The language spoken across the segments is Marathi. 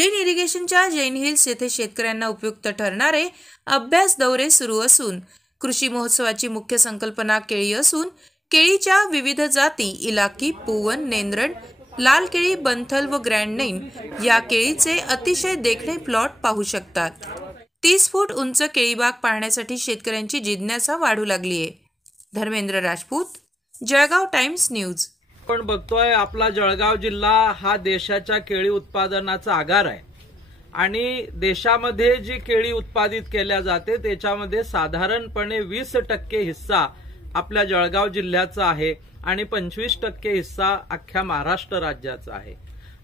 जैन इरिगेशनच्या जैन हिल्स येथे शेतकऱ्यांना उपयुक्त ठरणारे अभ्यास दौरे सुरू असून कृषी महोत्सवाची मुख्य संकल्पना केळी असून केळीच्या विविध जाती इलाकी, पुवन, नेंद्रण, लाल केळी, बंथल व ग्रँड नाइन या केळीचे अतिशय देखणे प्लॉट पाहू शकतात। 30 फूट उंच केळीबाग पाहण्यासाठी शेतकऱ्यांची जिज्ञासा वाढू लागली आहे। Dharmendra Rajput, Jalgaon times news. आपण बघतोय आपला जळगाव जिल्हा हा देशाच्या केळी उत्पादनाचा आगार आहे आणि देशामध्ये जी केळी उत्पादित केल्या जाते त्याच्यामध्ये साधारणपणे 20% हिस्सा आपल्या जळगाव जिल्ह्याचा आहे आणि 25% हिस्सा अख्ख्या महाराष्ट्र राज्याचा आहे।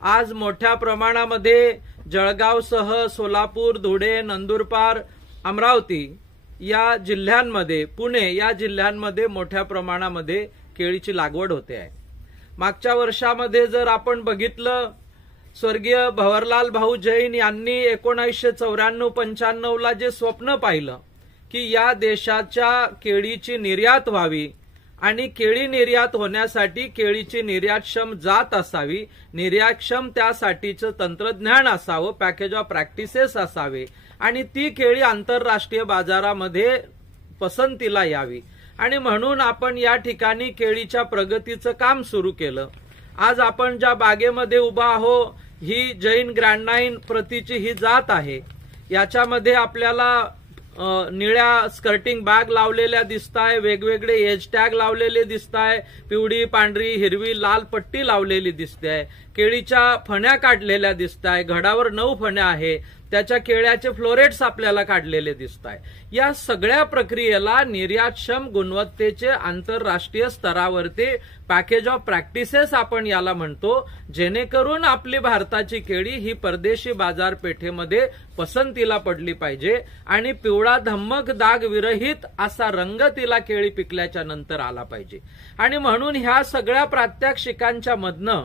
आज मोठ्या प्रमाणामध्ये जळगावसह सोलापूर, धुळे, नंदुरबार, अमरावती या जिल्ह्यांमध्ये, पुणे या जिल्ह्यांमध्ये मोठ्या प्रमाणामध्ये केळीची लागवड होते आहे। मागच्या वर्षामध्ये जर आपण बघितलं, स्वर्गीय भवरलाल भाऊ जैन यांनी 1994-95 ला जे स्वप्न पाहिलं की या देशाच्या केळीची निर्यात व्हावी आणि केळी निर्यात होण्यासाठी केळीची निर्यातक्षम जात असावी, निर्यातक्षम त्यासाठीचं तंत्रज्ञान असावं, पॅकेज ऑफ प्रॅक्टिसेस असावे आणि ती केळी आंतरराष्ट्रीय बाजारामध्ये पसंतीला यावी आणि म्हणून आपण या ठिकाणी केळीच्या प्रगतीचं काम सुरू केलं। आज आपण ज्या बागेमध्ये उभा आहो ही जैन ग्रँड नाइन प्रतीची ही जात आहे। याच्यामध्ये आपल्याला निळ्या स्कर्टिंग बॅग लावलेल्या दिसताय, वेगवेगळे एज टॅग लावलेले दिसताय, पिवळी, पांढरी, हिरवी, लाल पट्टी लावलेली दिसते, केळीच्या फण्या काढलेल्या दिसताय, घडावर 9 फण्या आहे, त्याच्या केळ्याचे फ्लोरेट्स आपल्याला काढलेले दिसताय। या सगळ्या प्रक्रियेला निर्यातक्षम गुणवत्तेचे आंतरराष्ट्रीय स्तरावरती पॅकेज ऑफ प्रॅक्टिसेस आपण याला म्हणतो, जेणेकरून आपली भारताची केळी ही परदेशी बाजारपेठेमध्ये पसंतीला पडली पाहिजे आणि पिवळा धम्मक दाग विरहित असा रंग तिला केळी पिकल्याच्या नंतर आला पाहिजे। आणि म्हणून ह्या सगळ्या प्रात्यक्षिकांच्या मधनं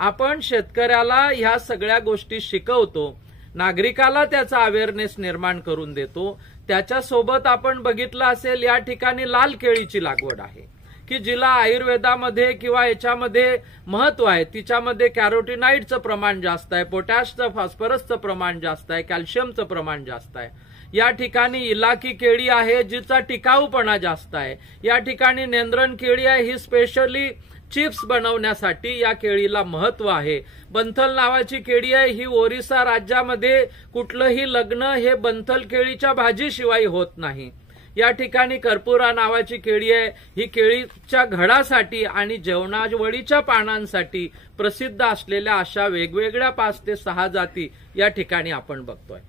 आपण शेतकऱ्याला ह्या सगळ्या गोष्टी शिकवतो, नागरिकाला त्याचा अवेअरनेस निर्माण करून देतो। त्याच्यासोबत आपण बघितलं असेल या ठिकाणी लाल केळीची लागवड आहे की जिला आयुर्वेदामध्ये किंवा याच्यामध्ये महत्व आहे, तिच्यामध्ये कॅरोटीनाइडचं प्रमाण जास्त आहे, पोटॅशचं, फॉस्फरसचं प्रमाण जास्त आहे, कॅल्शियमचं प्रमाण जास्त आहे। या ठिकाणी इलाकी केळी आहे जिचा टिकाऊपणा जास्त आहे। या ठिकाणी नेंद्रण केळी आहे, ही स्पेशली चिप्स बनवण्यासाठी या केळीला महत्व आहे। बंथल नावाची केळी आहे, ही ओरिसा राज्यामध्ये कुठलंही लग्न हे बंथल केळीच्या भाजीशिवाय होत नाही। या ठिकाणी कर्पुरा नावाची केळी आहे, ही केळीच्या घडासाठी आणि जेवणावळीच्या पानांसाठी प्रसिद्ध असलेल्या अशा वेगवेगळ्या 5 ते 6 जाती या ठिकाणी आपण बघतोय।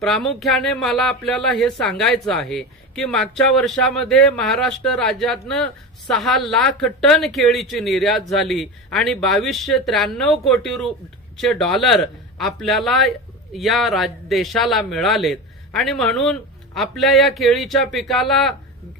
प्रामुख्याने मला आपल्याला हे सांगायचं आहे की मागच्या वर्षामध्ये महाराष्ट्र राज्यातनं 6 लाख टन केळीची निर्यात झाली आणि 2293 कोटी डॉलर आपल्याला या देशाला मिळालेत आणि म्हणून आपल्या या केळीच्या पिकाला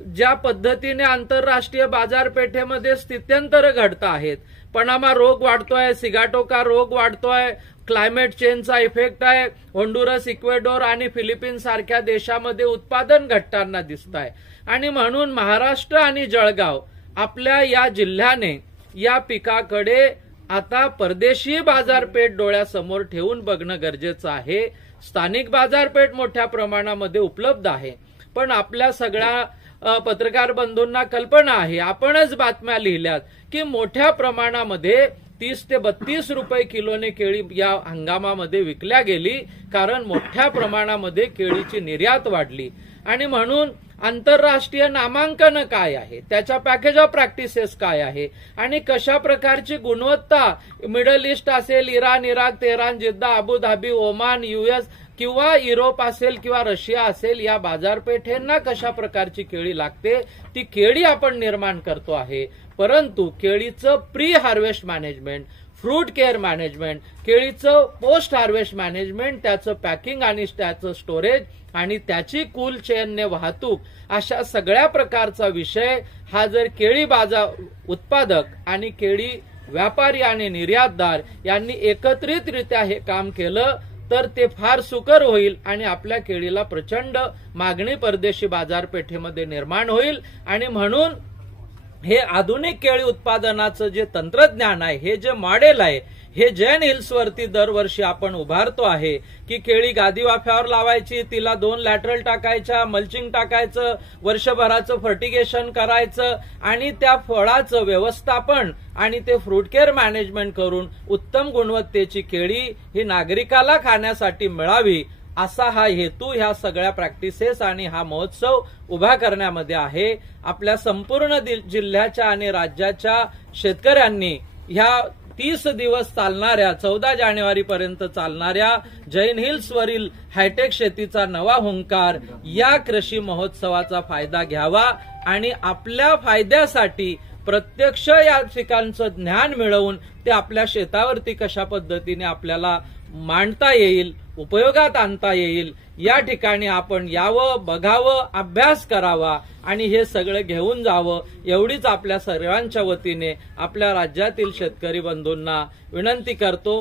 ज्या पद्धतीने आंतरराष्ट्रीय बाजारपेठेमध्ये स्थित्यंतर घडत आहेत, पनामा रोग वाढतोय, सिगाटोका रोग वाढतोय, क्लायमेट चेंजचा इफेक्ट आहे, होंडुरस, इक्वेडोर आणि फिलिपिन्स सारख्या देशामध्ये उत्पादन घटताना दिसत आहे आणि म्हणून महाराष्ट्र आणि जळगाव आपल्या या जिल्ह्याने या पिकाकडे आता परदेशी बाजारपेठ डोळ्यासमोर ठेवून बघणं गरजेचं आहे। स्थानिक बाजारपेठ मोठ्या प्रमाणामध्ये उपलब्ध आहे, पण आपल्या सगळ्या पत्रकार बंधूंना कल्पना आहे, आपणच बातम्या लिहिल्यात की मोठ्या प्रमाणामध्ये 30 ते 32 रुपये किलोने केळी या हंगामामध्ये विकल्या गेली, कारण मोठ्या प्रमाणामध्ये केळीची निर्यात वाढली आणि म्हणून आंतरराष्ट्रीय नामांकन काय आहे, त्याच्या पॅकेज ऑफ प्रॅक्टिसेस काय आहे आणि कशा प्रकारची गुणवत्ता मिडल ईस्ट असेल, इराण, इराक, तेहरान, जिद्दा, अबुधाबी, ओमान, US किंवा युरोप असेल किंवा रशिया असेल, या बाजारपेठेंना कशा प्रकारची केळी लागते ती केळी आपण निर्माण करतो आहे। परंतु केळीचं pre harvest management, fruit care management, केळीचं पोस्ट हार्वेस्ट मॅनेजमेंट, त्याचं पॅकिंग आणि त्याचं स्टोरेज आणि त्याची कूल चेनने वाहतूक, अशा सगळ्या प्रकारचा विषय हा जर केळी बाजार उत्पादक आणि केळी व्यापारी आणि निर्यातदार यांनी एकत्रितरित्या हे काम केलं तर ते फार सुकर होईल आणि आपल्या केळीला प्रचंड मागणी परदेशी बाजारपेठेमध्ये निर्माण होईल आणि म्हणून हे आधुनिक केळी उत्पादनाचं जे तंत्रज्ञान आहे, हे जे मॉडेल आहे, हे जैन हिल्स वरती दरवर्षी आपण उभारतो आहे की केळी गादी वाफ्यावर लावायची, तिला 2 लॅटरल टाकायच्या, मल्चिंग टाकायचं, वर्षभराचं फर्टिगेशन करायचं आणि त्या फळाचं व्यवस्थापन आणि ते फ्रूट केअर मॅनेजमेंट करून उत्तम गुणवत्तेची केळी ही नागरिकाला खाण्यासाठी मिळावी, असा हा हेतू ह्या सगळ्या प्रॅक्टिसेस आणि हा महोत्सव उभा करण्यामध्ये आहे. आपल्या संपूर्ण जिल्ह्याच्या आणि राज्याच्या शेतकऱ्यांनी ह्या 30 दिवस चालणाऱ्या 14 जानेवारीपर्यंत चालणाऱ्या जैन हिल्स वरील हायटेक शेतीचा नवा हुंकार या कृषी महोत्सवाचा फायदा घ्यावा आणि आपल्या फायद्यासाठी प्रत्यक्ष या ठिकाणचं ज्ञान मिळवून ते आपल्या शेतावरती कशा पद्धतीने आपल्याला मांडता येईल, उपयोगात आणता येईल, या ठिकाणी आपण यावं, बघावं, अभ्यास करावा आणि हे सगळं घेऊन जावं, एवढीच आपल्या सर्वांच्या वतीने आपल्या राज्यातील शेतकरी बंधूंना विनंती करतो.